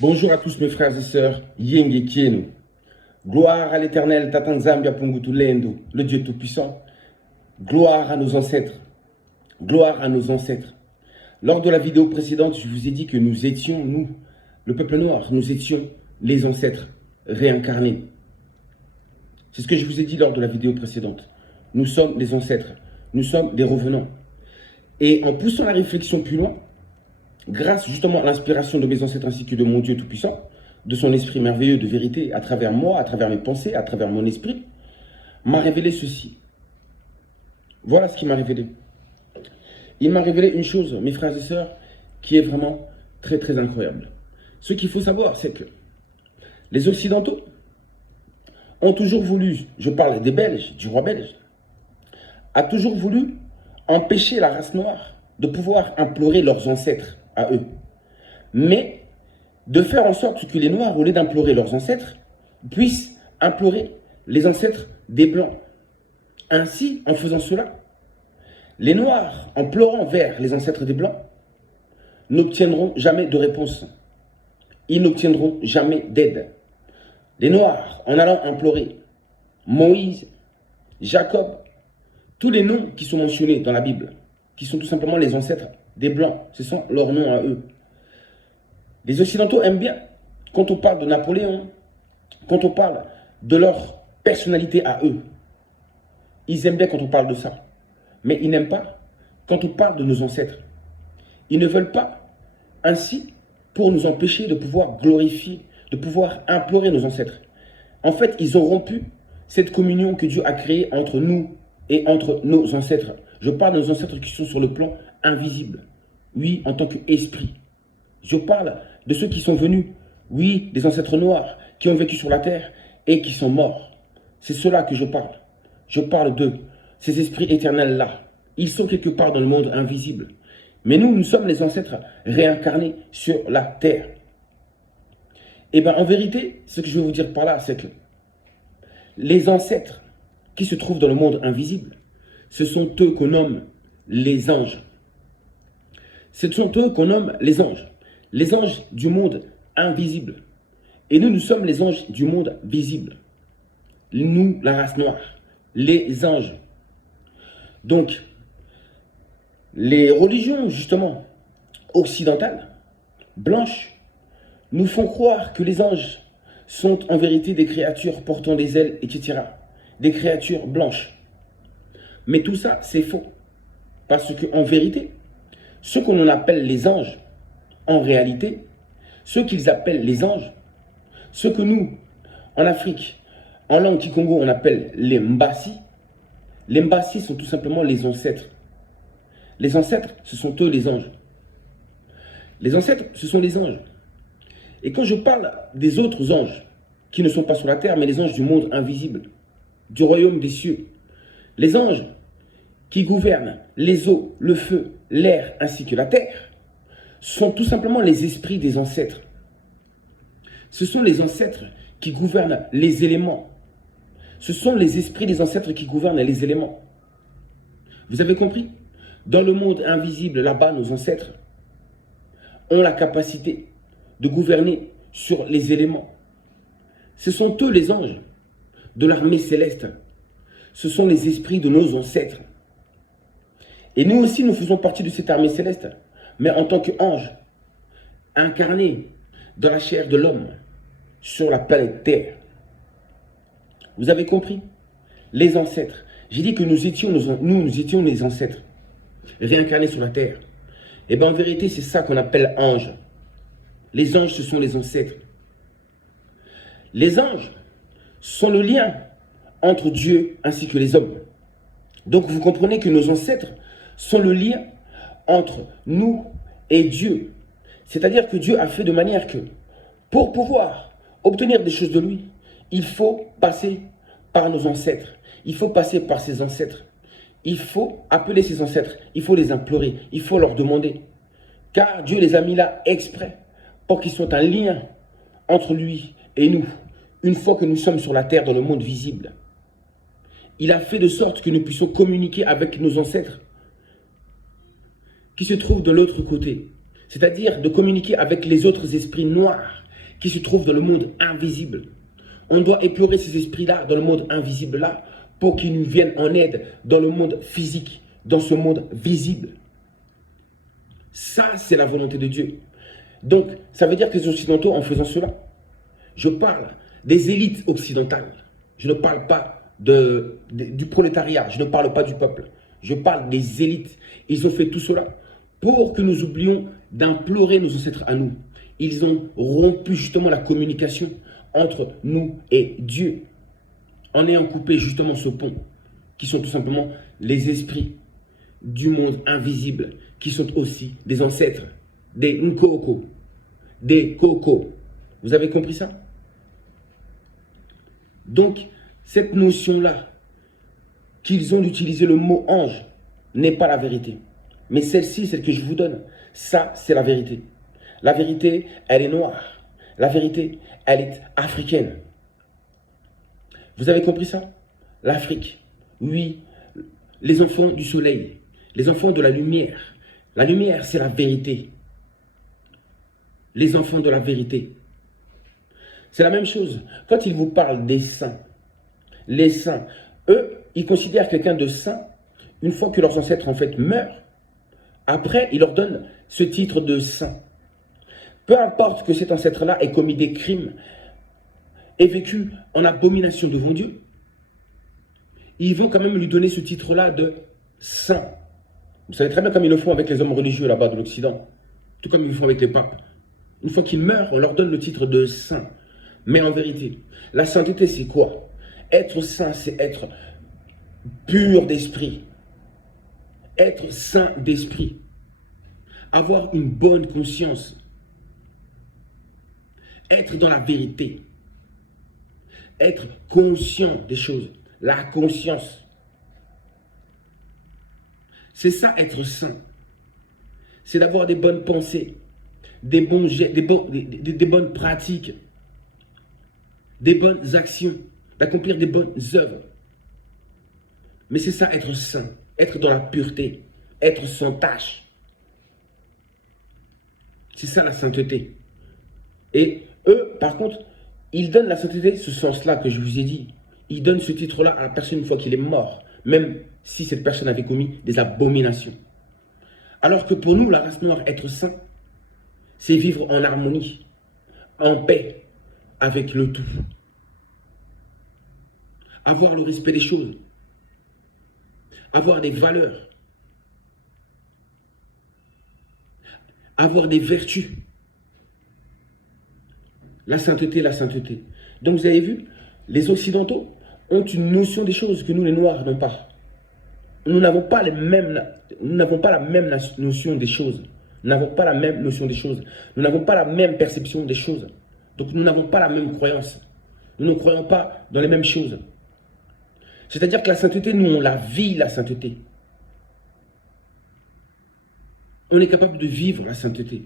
Bonjour à tous mes frères et sœurs, Yenge Kienu. Gloire à l'Éternel, Tatanzambia Pungutulendo, le Dieu Tout-Puissant. Gloire à nos ancêtres. Gloire à nos ancêtres. Lors de la vidéo précédente, je vous ai dit que nous étions, nous, le peuple noir, nous étions les ancêtres réincarnés. C'est ce que je vous ai dit lors de la vidéo précédente. Nous sommes les ancêtres, nous sommes des revenants. Et en poussant la réflexion plus loin, grâce justement à l'inspiration de mes ancêtres ainsi que de mon Dieu Tout-Puissant, de son esprit merveilleux de vérité à travers moi, à travers mes pensées, à travers mon esprit, m'a révélé ceci. Voilà ce qu'il m'a révélé. Il m'a révélé une chose, mes frères et sœurs, qui est vraiment très très incroyable. Ce qu'il faut savoir, c'est que les Occidentaux ont toujours voulu, je parle des Belges, du roi belge, a toujours voulu empêcher la race noire de pouvoir implorer leurs ancêtres à eux. Mais de faire en sorte que les Noirs, au lieu d'implorer leurs ancêtres, puissent implorer les ancêtres des Blancs. Ainsi, en faisant cela, les Noirs, en pleurant vers les ancêtres des Blancs, n'obtiendront jamais de réponse. Ils n'obtiendront jamais d'aide. Les Noirs, en allant implorer Moïse, Jacob, tous les noms qui sont mentionnés dans la Bible, qui sont tout simplement les ancêtres des Blancs, ce sont leurs noms à eux. Les Occidentaux aiment bien, quand on parle de Napoléon, quand on parle de leur personnalité à eux, ils aiment bien quand on parle de ça. Mais ils n'aiment pas quand on parle de nos ancêtres. Ils ne veulent pas ainsi pour nous empêcher de pouvoir glorifier, de pouvoir implorer nos ancêtres. En fait, ils ont rompu cette communion que Dieu a créée entre nous et entre nos ancêtres. Je parle de nos ancêtres qui sont sur le plan invisible. Oui, en tant qu'esprit. Je parle de ceux qui sont venus, oui, des ancêtres noirs, qui ont vécu sur la terre et qui sont morts. C'est cela que je parle. Je parle d'eux, ces esprits éternels-là. Ils sont quelque part dans le monde invisible. Mais nous, nous sommes les ancêtres réincarnés sur la terre. Et bien, en vérité, ce que je veux vous dire par là, c'est que les ancêtres qui se trouvent dans le monde invisible, ce sont eux qu'on nomme les anges. Ce sont eux qu'on nomme les anges du monde invisible. Et nous, nous sommes les anges du monde visible. Nous, la race noire, les anges. Donc, les religions, justement, occidentales, blanches, nous font croire que les anges sont en vérité des créatures portant des ailes, etc. Des créatures blanches. Mais tout ça, c'est faux. Parce qu'en vérité, ce qu'on appelle les anges, en réalité, ce qu'ils appellent les anges, ce que nous, en Afrique, en langue kikongo, on appelle les Mbassi sont tout simplement les ancêtres. Les ancêtres, ce sont eux les anges. Les ancêtres, ce sont les anges. Et quand je parle des autres anges, qui ne sont pas sur la terre, mais les anges du monde invisible, du royaume des cieux, les anges qui gouvernent les eaux, le feu, l'air ainsi que la terre, sont tout simplement les esprits des ancêtres. Ce sont les ancêtres qui gouvernent les éléments. Ce sont les esprits des ancêtres qui gouvernent les éléments. Vous avez compris? Dans le monde invisible, là-bas, nos ancêtres ont la capacité de gouverner sur les éléments. Ce sont eux les anges de l'armée céleste. Ce sont les esprits de nos ancêtres. Et nous aussi, nous faisons partie de cette armée céleste, mais en tant qu'anges, incarnés dans la chair de l'homme, sur la planète Terre. Vous avez compris? Les ancêtres. J'ai dit que nous étions les ancêtres, réincarnés sur la Terre. Et bien en vérité, c'est ça qu'on appelle anges. Les anges, ce sont les ancêtres. Les anges sont le lien entre Dieu ainsi que les hommes. Donc vous comprenez que nos ancêtres sont le lien entre nous et Dieu. C'est-à-dire que Dieu a fait de manière que, pour pouvoir obtenir des choses de lui, il faut passer par nos ancêtres. Il faut passer par ses ancêtres. Il faut appeler ses ancêtres. Il faut les implorer. Il faut leur demander. Car Dieu les a mis là exprès pour qu'ils soient un lien entre lui et nous. Une fois que nous sommes sur la terre dans le monde visible. Il a fait de sorte que nous puissions communiquer avec nos ancêtres qui se trouvent de l'autre côté. C'est-à-dire de communiquer avec les autres esprits noirs qui se trouvent dans le monde invisible. On doit éplurer ces esprits-là dans le monde invisible-là pour qu'ils nous viennent en aide dans le monde physique, dans ce monde visible. Ça, c'est la volonté de Dieu. Donc, ça veut dire que les Occidentaux, en faisant cela, je parle des élites occidentales. Je ne parle pas du prolétariat, je ne parle pas du peuple. Je parle des élites. Ils ont fait tout cela pour que nous oublions d'implorer nos ancêtres à nous. Ils ont rompu justement la communication entre nous et Dieu, en ayant coupé justement ce pont, qui sont tout simplement les esprits du monde invisible, qui sont aussi des ancêtres, des Nkoko, des Koko. Vous avez compris ça? Donc, cette notion-là, qu'ils ont d'utiliser le mot ange, n'est pas la vérité. Mais celle-ci, celle que je vous donne, ça, c'est la vérité. La vérité, elle est noire. La vérité, elle est africaine. Vous avez compris ça? L'Afrique, oui, les enfants du soleil, les enfants de la lumière. La lumière, c'est la vérité. Les enfants de la vérité. C'est la même chose. Quand ils vous parlent des saints, les saints, eux, ils considèrent quelqu'un de saint une fois que leurs ancêtres, en fait, meurent. Après, ils leur donnent ce titre de saint. Peu importe que cet ancêtre-là ait commis des crimes et vécu en abomination devant Dieu, ils vont quand même lui donner ce titre-là de saint. Vous savez très bien comme ils le font avec les hommes religieux là-bas de l'Occident, tout comme ils le font avec les papes. Une fois qu'ils meurent, on leur donne le titre de saint. Mais en vérité, la sainteté, c'est quoi? Être saint, c'est être pur d'esprit. Être saint d'esprit. Avoir une bonne conscience. Être dans la vérité. Être conscient des choses. La conscience. C'est ça, être saint. C'est d'avoir des bonnes pensées, des bonnes pratiques, des bonnes actions, d'accomplir des bonnes œuvres. Mais c'est ça, être saint, être dans la pureté, être sans tache. C'est ça la sainteté. Et eux, par contre, ils donnent la sainteté, ce sens-là que je vous ai dit. Ils donnent ce titre-là à la personne une fois qu'il est mort, même si cette personne avait commis des abominations. Alors que pour nous, la race noire, être saint, c'est vivre en harmonie, en paix avec le tout. Avoir le respect des choses. Avoir des valeurs. Avoir des vertus. La sainteté, la sainteté. Donc vous avez vu, les Occidentaux ont une notion des choses que nous, les Noirs, n'avons pas. Nous n'avons pas la même notion des choses. Nous n'avons pas la même notion des choses. Nous n'avons pas la même perception des choses. Donc nous n'avons pas la même croyance. Nous ne croyons pas dans les mêmes choses. C'est-à-dire que la sainteté, nous, on la vit, la sainteté. On est capable de vivre la sainteté.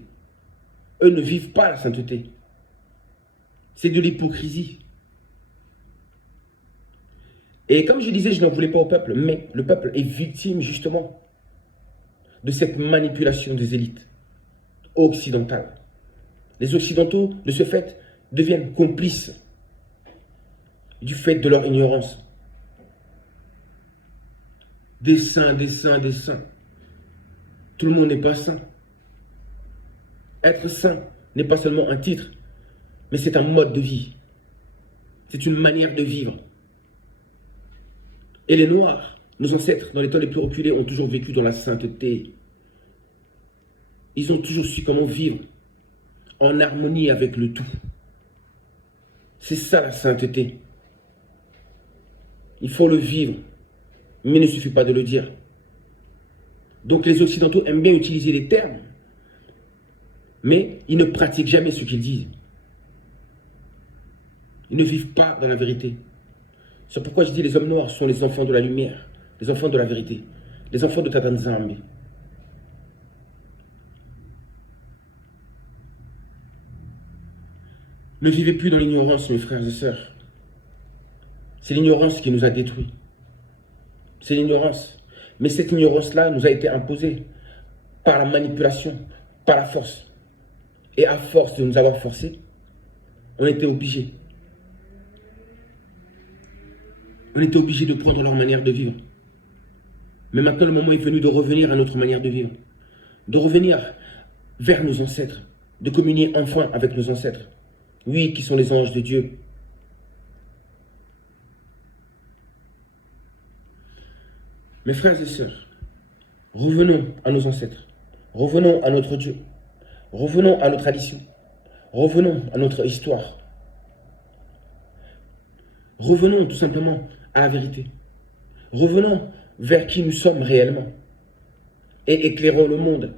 Eux ne vivent pas la sainteté. C'est de l'hypocrisie. Et comme je disais, je n'en voulais pas au peuple, mais le peuple est victime justement de cette manipulation des élites occidentales. Les Occidentaux, de ce fait, deviennent complices du fait de leur ignorance. Des saints, des saints, des saints. Tout le monde n'est pas saint. Être saint n'est pas seulement un titre, mais c'est un mode de vie. C'est une manière de vivre. Et les Noirs, nos ancêtres, dans les temps les plus reculés, ont toujours vécu dans la sainteté. Ils ont toujours su comment vivre en harmonie avec le tout. C'est ça la sainteté. Il faut le vivre, mais il ne suffit pas de le dire. Donc les Occidentaux aiment bien utiliser les termes, mais ils ne pratiquent jamais ce qu'ils disent. Ils ne vivent pas dans la vérité. C'est pourquoi je dis les hommes noirs sont les enfants de la lumière, les enfants de la vérité, les enfants de Tata Nzambe. Ne vivez plus dans l'ignorance, mes frères et sœurs. C'est l'ignorance qui nous a détruits. C'est l'ignorance. Mais cette ignorance-là nous a été imposée par la manipulation, par la force. Et à force de nous avoir forcés, On était obligés. On était obligés de prendre leur manière de vivre. Mais maintenant, le moment est venu de revenir à notre manière de vivre. De revenir vers nos ancêtres. De communier enfin avec nos ancêtres. Oui, qui sont les anges de Dieu. Mes frères et sœurs, revenons à nos ancêtres. Revenons à notre Dieu. Revenons à nos traditions. Revenons à notre histoire. Revenons tout simplement à la vérité. Revenons vers qui nous sommes réellement. Et éclairons le monde.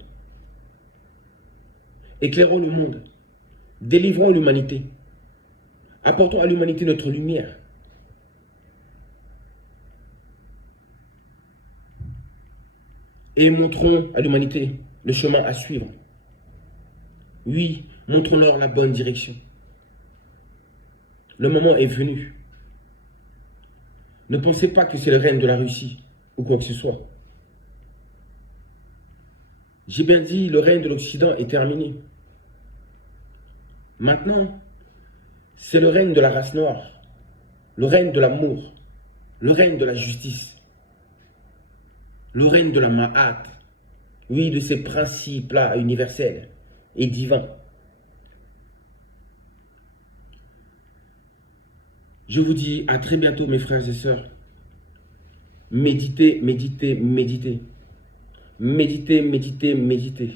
Éclairons le monde. Délivrons l'humanité. Apportons à l'humanité notre lumière. Et montrons à l'humanité le chemin à suivre. Oui, montrons-leur la bonne direction. Le moment est venu. Ne pensez pas que c'est le règne de la Russie ou quoi que ce soit. J'ai bien dit, le règne de l'Occident est terminé. Maintenant, c'est le règne de la race noire, le règne de l'amour, le règne de la justice, le règne de la Ma'at, oui, de ces principes-là universels et divins. Je vous dis à très bientôt, mes frères et sœurs. Méditez, méditez, méditez. Méditez, méditez, méditez.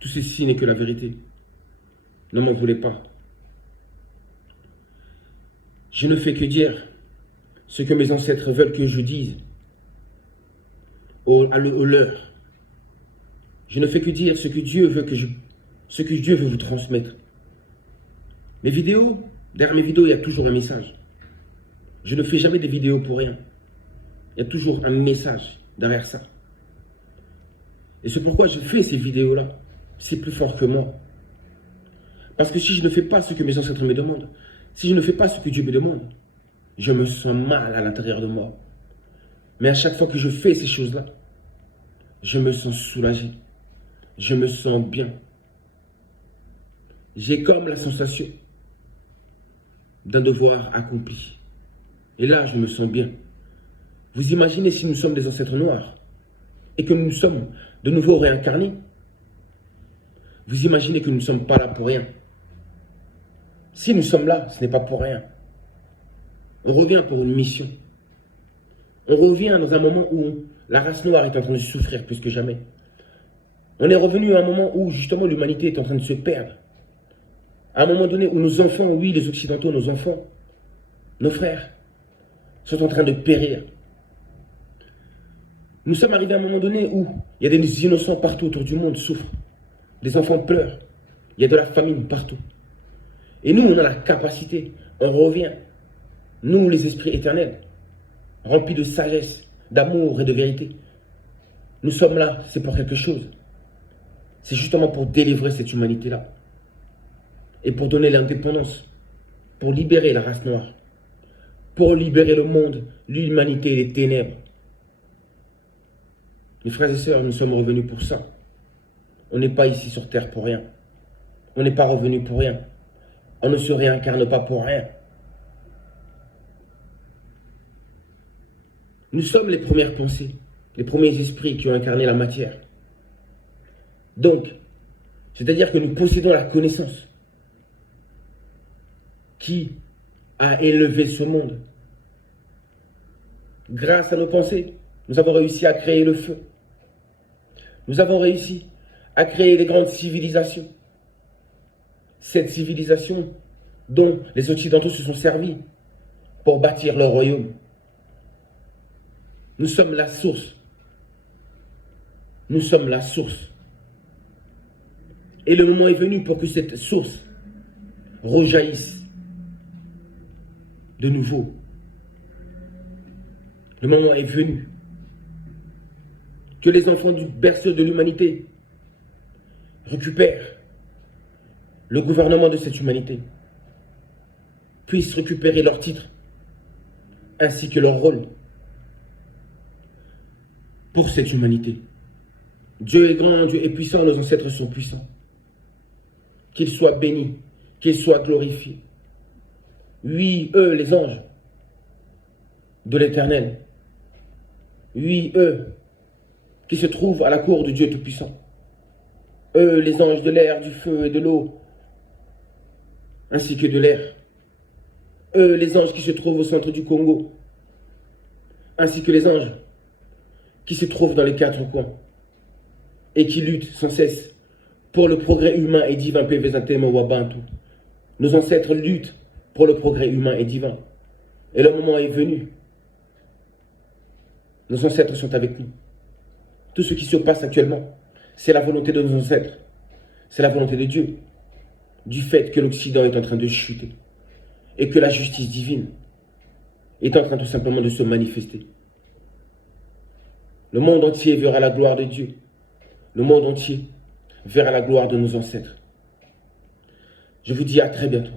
Tout ceci n'est que la vérité. Ne m'en voulez pas. Je ne fais que dire ce que mes ancêtres veulent que je dise au leur. Je ne fais que dire ce que Dieu veut ce que Dieu veut vous transmettre. Mes vidéos, derrière mes vidéos, il y a toujours un message. Je ne fais jamais des vidéos pour rien. Il y a toujours un message derrière ça. Et c'est pourquoi je fais ces vidéos-là. C'est plus fort que moi. Parce que si je ne fais pas ce que mes ancêtres me demandent, si je ne fais pas ce que Dieu me demande, je me sens mal à l'intérieur de moi. Mais à chaque fois que je fais ces choses-là, je me sens soulagé. Je me sens bien. J'ai comme la sensation d'un devoir accompli. Et là, je me sens bien. Vous imaginez si nous sommes des ancêtres noirs et que nous sommes de nouveau réincarnés? Vous imaginez que nous ne sommes pas là pour rien. Si nous sommes là, ce n'est pas pour rien. On revient pour une mission. On revient dans un moment où la race noire est en train de souffrir plus que jamais. On est revenu à un moment où justement l'humanité est en train de se perdre. À un moment donné où nos enfants, oui, les Occidentaux, nos enfants, nos frères, sont en train de périr. Nous sommes arrivés à un moment donné où il y a des innocents partout autour du monde souffrent. Des enfants pleurent. Il y a de la famine partout. Et nous, on a la capacité, on revient. Nous, les esprits éternels, remplis de sagesse, d'amour et de vérité. Nous sommes là, c'est pour quelque chose. C'est justement pour délivrer cette humanité-là. Et pour donner l'indépendance. Pour libérer la race noire. Pour libérer le monde, l'humanité et les ténèbres. Mes frères et sœurs, nous sommes revenus pour ça. On n'est pas ici sur terre pour rien. On n'est pas revenu pour rien. On ne se réincarne pas pour rien. Nous sommes les premières pensées, les premiers esprits qui ont incarné la matière. Donc, c'est-à-dire que nous possédons la connaissance qui a élevé ce monde. Grâce à nos pensées, nous avons réussi à créer le feu. Nous avons réussi à créer les grandes civilisations. Cette civilisation dont les Occidentaux se sont servis pour bâtir leur royaume. Nous sommes la source. Nous sommes la source. Et le moment est venu pour que cette source rejaillisse de nouveau. Le moment est venu que les enfants du berceau de l'humanité récupèrent le gouvernement de cette humanité, puissent récupérer leur titre ainsi que leur rôle pour cette humanité. Dieu est grand, Dieu est puissant, nos ancêtres sont puissants. qu'il soit béni, qu'il soit glorifié. Oui, eux, les anges de l'Éternel. Oui, eux, qui se trouvent à la cour de Dieu Tout-Puissant. Eux, les anges de l'air, du feu et de l'eau, ainsi que de l'air. Eux, les anges qui se trouvent au centre du Congo, ainsi que les anges qui se trouvent dans les quatre coins et qui luttent sans cesse pour le progrès humain et divin. Nos ancêtres luttent pour le progrès humain et divin. Et le moment est venu. Nos ancêtres sont avec nous. Tout ce qui se passe actuellement, c'est la volonté de nos ancêtres. C'est la volonté de Dieu. Du fait que l'Occident est en train de chuter. Et que la justice divine est en train tout simplement de se manifester. Le monde entier verra la gloire de Dieu. Le monde entier verra la gloire de nos ancêtres. Je vous dis à très bientôt.